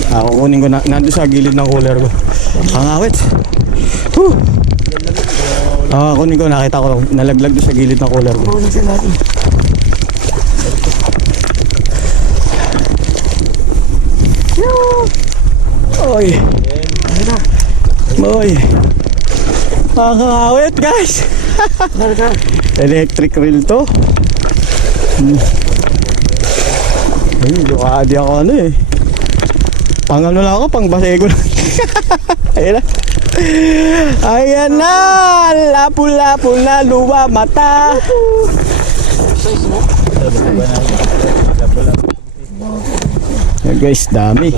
sir. Kukunin ko na. Nandun sa gilid ng cooler ko. Ang awit. Kunin ko. Nakita ko. Nalaglag doon sa gilid ng cooler ko. Oy. Oy. Ang awit guys. Electric reel to. Di ako ano eh. Pang ano lang ako, pang basego lang. Ayan na. Ayan na. Lapu-lapu na luwa mata. Ayan guys, dami.